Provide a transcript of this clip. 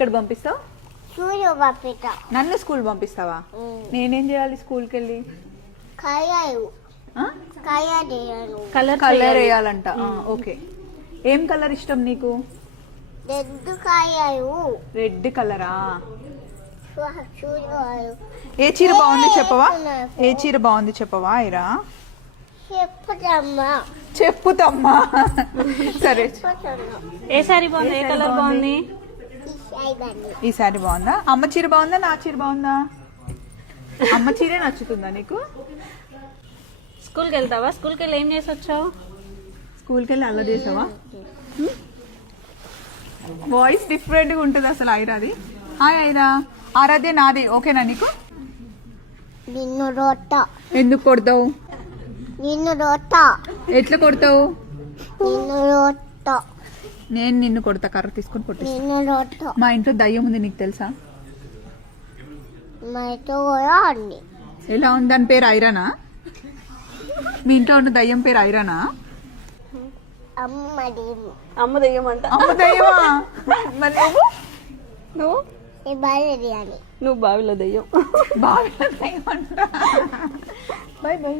ఇక్కడ పంపిస్తావు? నన్ను స్కూల్ పంపిస్తావా? నేనేం చేయాలి స్కూల్కి వెళ్ళి? కలర్ వేయాలంట. ఓకే, ఏం కలర్ ఇష్టం నీకు? రెడ్ కలరా? ఏ చీర బాగుంది చెప్పవా? ఏ చీర బాగుంది చెప్పవా? ఐరా చెప్పుతమ్మా. సరే, ఏ సారీ బాగుంది? ఏ కలర్ బాగుంది? ఈ సారీ బాగుందా? అమ్మ చీర బాగుందా నా చీర బాగుందా? అమ్మ చీరే నచ్చుతుందా నీకు? స్కూల్కి వెళ్తావా? స్కూల్కి వెళ్ళి ఏం చేసి వచ్చావు? స్కూల్కి వెళ్ళి అలా చేసావా? వాయిస్ డిఫరెంట్ గా ఉంటుంది అసలు ఐరాది. హాయ్ ఐరా. ఆరాధ్య నాది ఓకేనా నీకు? ఎందుకు కొడతావు? ఎట్లా కొడతావు? నేను నిన్ను కొడతా, కర్ర తీసుకొని కొట్టేస్తా. మా ఇంట్లో దయ్యం ఉంది నీకు తెలుసా? ఎలా ఉంది? దాని పేరు ఐరానా? మీ ఇంట్లో ఉన్న దయ్యం పేరు ఐరానా? అమ్మ దయ్యం అంట. అమ్మ దయ్యమా? మరి నువ్వు బావిలో దయ్యం. బావిలో దయ్యం అంట. By by.